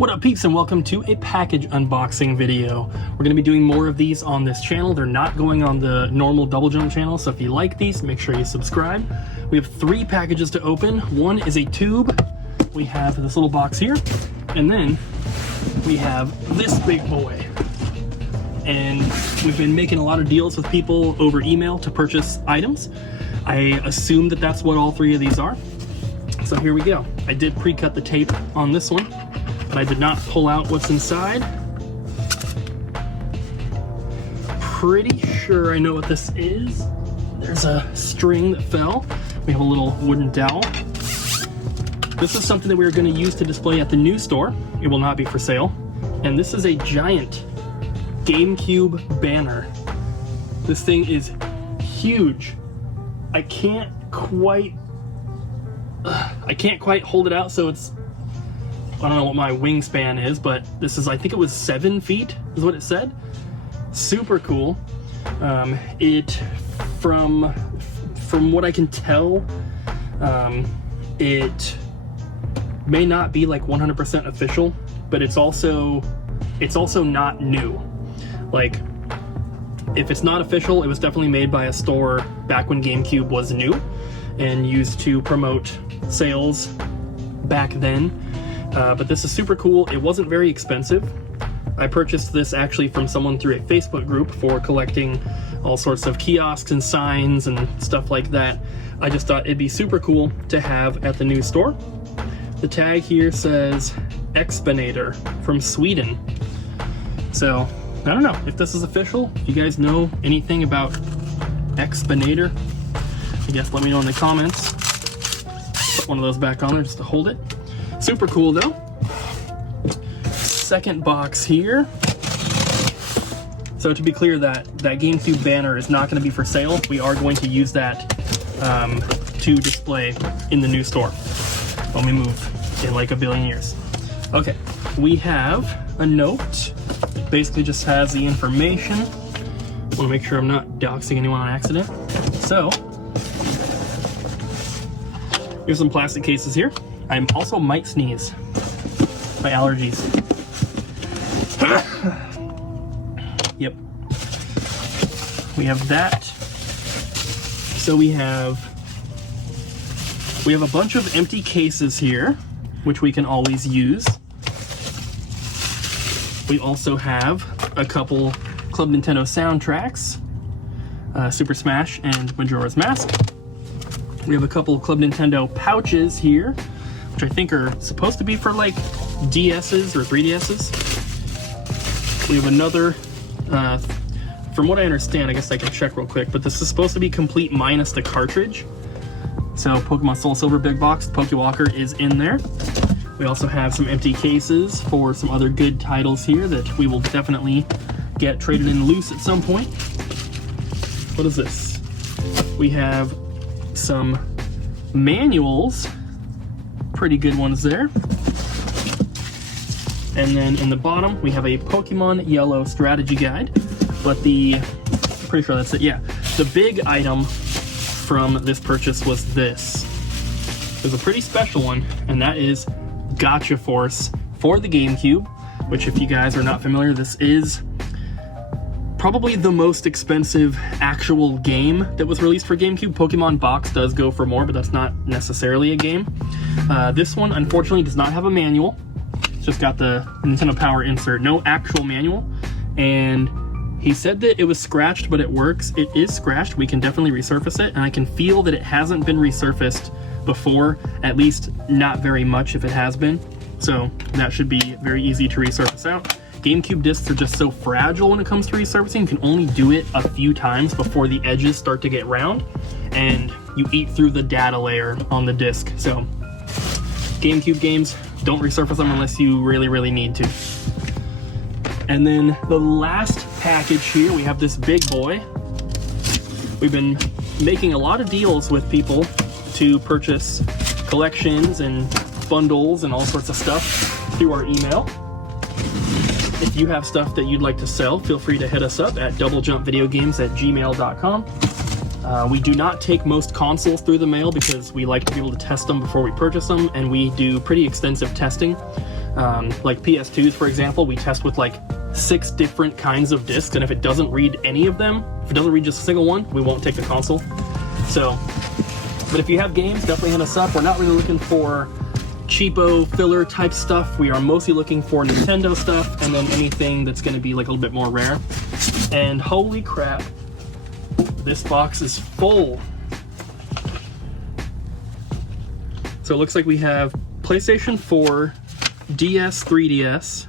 What up, peeps, and welcome to a package unboxing video. We're going to be doing more of these on this channel. They're not going on the normal Double Jump channel, so if you like these, make sure you subscribe. We have 3 packages to open. One is a tube. We have this little box here, and then we have this big boy. And we've been making a lot of deals with people over email to purchase items. I assume that that's what all 3 of these are. So here we go. I did pre-cut the tape on this one, but I did not pull out what's inside. Pretty sure I know what this is. There's a string that fell. We have a little wooden dowel. This is something that we're going to use to display at the new store. It will not be for sale. And this is a giant GameCube banner. This thing is huge. I can't quite hold it out, so it's, I don't know what my wingspan is, but this is, I think it was 7 feet is what it said. Super cool. From what I can tell, it may not be like 100% official, but it's also not new. Like, if it's not official, it was definitely made by a store back when GameCube was new and used to promote sales back then. But this is super cool. It wasn't very expensive. I purchased this actually from someone through a Facebook group for collecting all sorts of kiosks and signs and stuff like that. I just thought it'd be super cool to have at the new store. The tag here says Expanator from Sweden. So I don't know if this is official. If you guys know anything about Expanator, I guess let me know in the comments. Put one of those back on there just to hold it. Super cool though. Second box here. So to be clear, that GameCube banner is not going to be for sale. We are going to use that to display in the new store when we move in like a billion years. Okay, we have a note. It basically just has the information. I want to make sure I'm not doxing anyone on accident. So here's some plastic cases here. I also might sneeze. My allergies. Yep. We have that. So we have a bunch of empty cases here, which we can always use. We also have a couple Club Nintendo soundtracks, Super Smash and Majora's Mask. We have a couple Club Nintendo pouches here, which I think are supposed to be for like DS's or 3DS's. We have another, from what I understand, I guess I can check real quick, but this is supposed to be complete minus the cartridge. So Pokemon Soul Silver Big Box, Pokewalker is in there. We also have some empty cases for some other good titles here that we will definitely get traded in loose at some point. What is this? We have some manuals, pretty good ones there. And then in the bottom, we have a Pokemon Yellow strategy guide, but pretty sure that's it, yeah. The big item from this purchase was this. There's a pretty special one, and that is Gotcha Force for the GameCube, which if you guys are not familiar, this is probably the most expensive actual game that was released for GameCube. Pokemon Box does go for more, but that's not necessarily a game. This one, unfortunately, does not have a manual. It's just got the Nintendo Power insert, no actual manual. And he said that it was scratched, but it works. It is scratched. We can definitely resurface it, and I can feel that it hasn't been resurfaced before, at least not very much if it has been. So that should be very easy to resurface out. GameCube discs are just so fragile when it comes to resurfacing. You can only do it a few times before the edges start to get round and you eat through the data layer on the disc. So GameCube games, don't resurface them unless you really, really need to. And then the last package here, we have this big boy. We've been making a lot of deals with people to purchase collections and bundles and all sorts of stuff through our email. If you have stuff that you'd like to sell, feel free to hit us up at doublejumpvideogames@gmail.com. We do not take most consoles through the mail because we like to be able to test them before we purchase them, and we do pretty extensive testing. Like PS2s, for example, we test with like 6 different kinds of discs, and if it doesn't read any of them, if it doesn't read just a single one, we won't take the console. So, but if you have games, definitely hit us up. We're not really looking for cheapo filler type stuff. We are mostly looking for Nintendo stuff, and then anything that's going to be like a little bit more rare. And holy crap, this box is full. So it looks like we have PlayStation 4, DS, 3DS,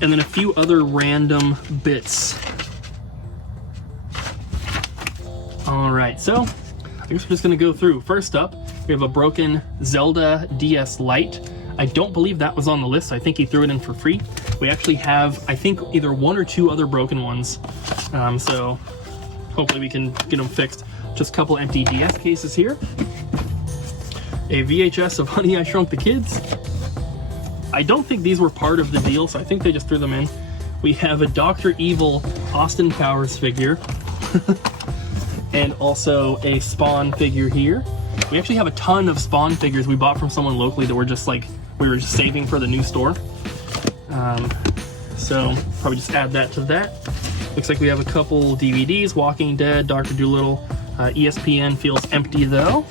and then a few other random bits. All right, so I guess we're just gonna go through. First up, we have a broken Zelda DS Lite. I don't believe that was on the list. I think he threw it in for free. We actually have, I think, either 1 or 2 other broken ones. So hopefully we can get them fixed. Just a couple empty DS cases here. A VHS of Honey, I Shrunk the Kids. I don't think these were part of the deal, so I think they just threw them in. We have a Dr. Evil Austin Powers figure. And also a Spawn figure here. We actually have a ton of Spawn figures we bought from someone locally that were just like, we were just saving for the new store. So probably just add that to that. Looks like we have a couple DVDs, Walking Dead, Dr. Dolittle. ESPN feels empty though.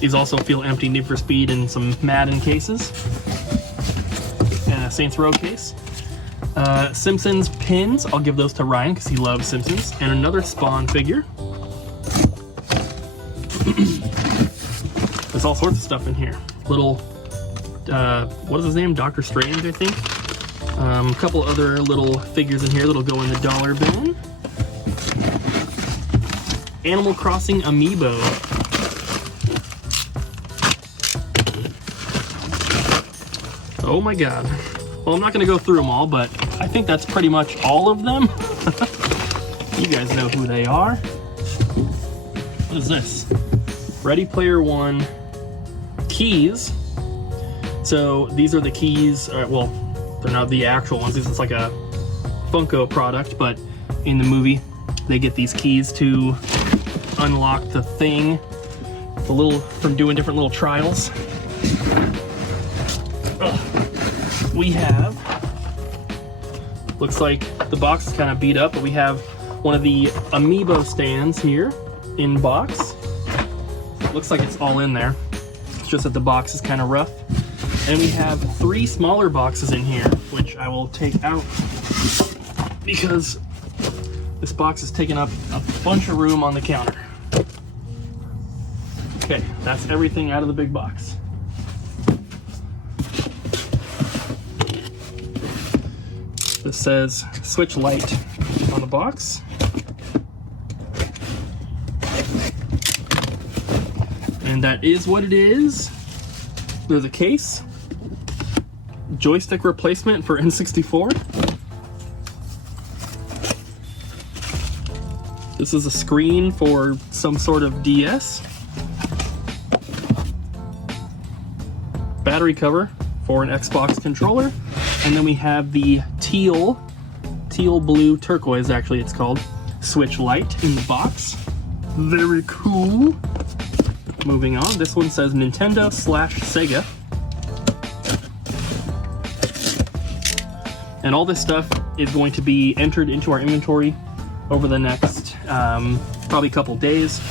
These also feel empty, Need for Speed, and some Madden cases. And a Saints Row case. Simpsons pins, I'll give those to Ryan because he loves Simpsons. And another Spawn figure. There's all sorts of stuff in here. Little, what is his name? Doctor Strange, I think. A couple other little figures in here that'll go in the dollar bin. Animal Crossing amiibo. Oh my god. Well, I'm not going to go through them all, but I think that's pretty much all of them. You guys know who they are. What is this? Ready Player One keys. So these are the keys. Well, they're not the actual ones. This is like a Funko product, but in the movie, they get these keys to unlock the thing. The little, from doing different little trials. We have, looks like the box is kind of beat up, but we have one of the amiibo stands here in box. Looks like it's all in there. It's just that the box is kind of rough. And we have 3 smaller boxes in here, which I will take out because this box is taking up a bunch of room on the counter. Okay, that's everything out of the big box. This says Switch Lite on the box. And that is what it is. There's a case. Joystick replacement for N64. This is a screen for some sort of DS. Battery cover for an Xbox controller. And then we have the teal blue turquoise, actually it's called, Switch Lite in the box. Very cool. Moving on, this one says Nintendo/Sega. And all this stuff is going to be entered into our inventory over the next probably couple days.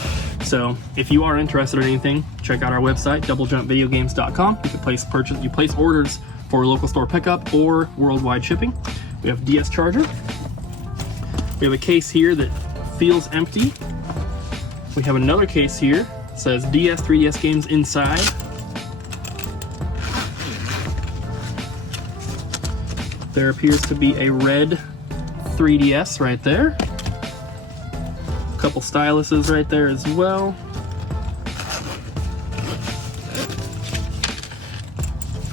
So if you are interested in anything, check out our website, doublejumpvideogames.com. You can place orders for local store pickup or worldwide shipping. We have DS charger. We have a case here that feels empty. We have another case here. It says DS, 3DS games inside. There appears to be a red 3DS right there. A couple styluses right there as well.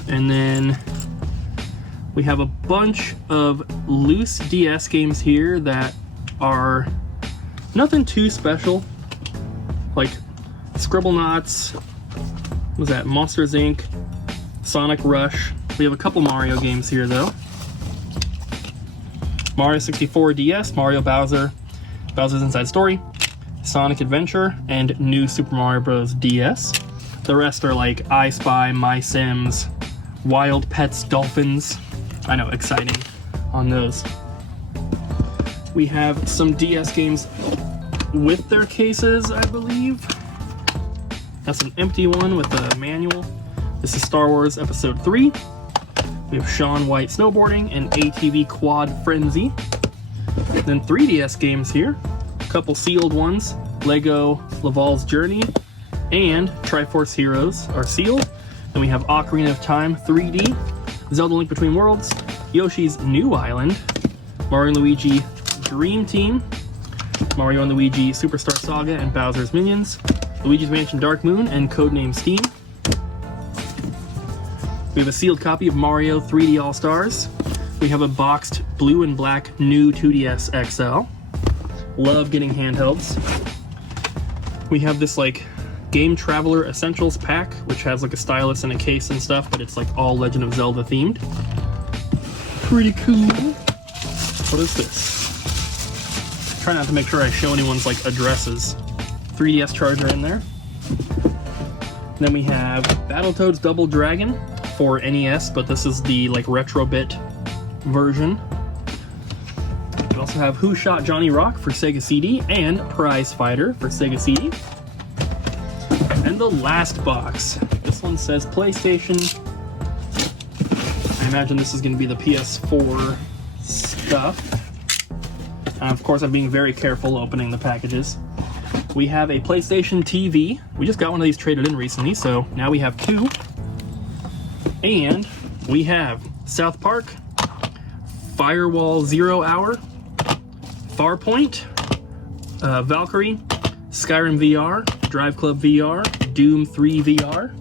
And then we have a bunch of loose DS games here that are nothing too special. Like Scribblenauts, what was that? Monsters Inc., Sonic Rush. We have a couple Mario games here though. Mario 64 DS, Mario Bowser's Inside Story, Sonic Adventure, and New Super Mario Bros. DS. The rest are like I Spy, My Sims, Wild Pets Dolphins. I know, exciting on those. We have some DS games with their cases, I believe. That's an empty one with a manual. This is Star Wars Episode 3. We have Shaun White Snowboarding and ATV Quad Frenzy. Then 3DS games here. A couple sealed ones. Lego Laval's Journey and Triforce Heroes are sealed. Then we have Ocarina of Time 3D, Zelda Link Between Worlds, Yoshi's New Island, Mario & Luigi Dream Team, Mario & Luigi Superstar Saga and Bowser's Minions, Luigi's Mansion Dark Moon and Codename Steam. We have a sealed copy of Mario 3D All-Stars. We have a boxed blue and black new 2DS XL. Love getting handhelds. We have this like Game Traveler Essentials pack, which has like a stylus and a case and stuff, but it's like all Legend of Zelda themed. Pretty cool. What is this? Try not to make sure I show anyone's like addresses. 3DS charger in there. Then we have Battletoads Double Dragon for NES, but this is the like retro bit version. We also have Who Shot Johnny Rock for Sega CD and Prize Fighter for Sega CD. And the last box. This one says PlayStation. I imagine this is going to be the PS4 stuff. Of course, I'm being very careful opening the packages. We have a PlayStation TV. We just got one of these traded in recently, so now we have two. And we have South Park, Firewall 0 Hour, Farpoint, Valkyrie, Skyrim VR, Drive Club VR, Doom 3 VR.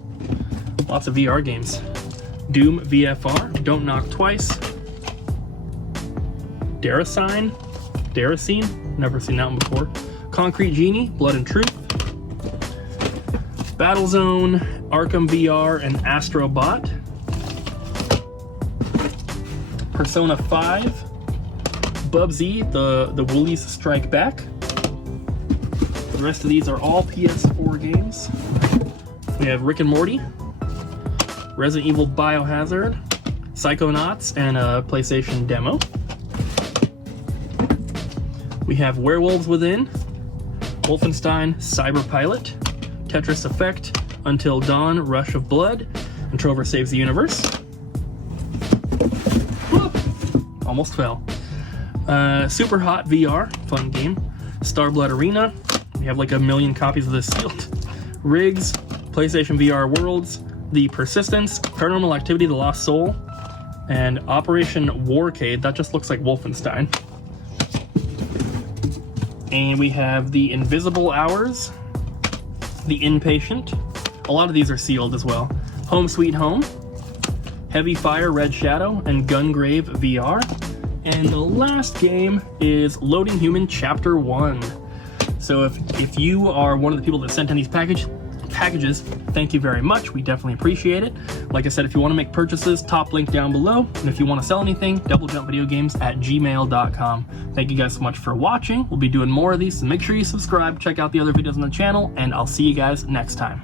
Lots of VR games. Doom VFR, Don't Knock Twice, Daracine, never seen that one before. Concrete Genie, Blood and Truth, Battlezone, Arkham VR, and Astrobot. Persona 5, Bubsy, the Woolies Strike Back. The rest of these are all PS4 games. We have Rick and Morty, Resident Evil Biohazard, Psychonauts, and a PlayStation demo. We have Werewolves Within, Wolfenstein Cyberpilot, Tetris Effect, Until Dawn, Rush of Blood, and Trover Saves the Universe. Whoop! Almost fell. Super Hot VR, fun game. Starblood Arena, we have like 1 million copies of this sealed. Riggs, PlayStation VR Worlds, The Persistence, Paranormal Activity, The Lost Soul, and Operation Warcade. That just looks like Wolfenstein. And we have The Invisible Hours, The Inpatient. A lot of these are sealed as well. Home Sweet Home, Heavy Fire Red Shadow, and Gungrave VR. And the last game is Loading Human Chapter 1. So if you are one of the people that sent in these packages, thank you very much. We definitely appreciate it. Like I said, if you want to make purchases, top link down below. And if you want to sell anything, doublejumpvideogames@gmail.com. Thank you guys so much for watching. We'll be doing more of these, so make sure you subscribe, check out the other videos on the channel, and I'll see you guys next time.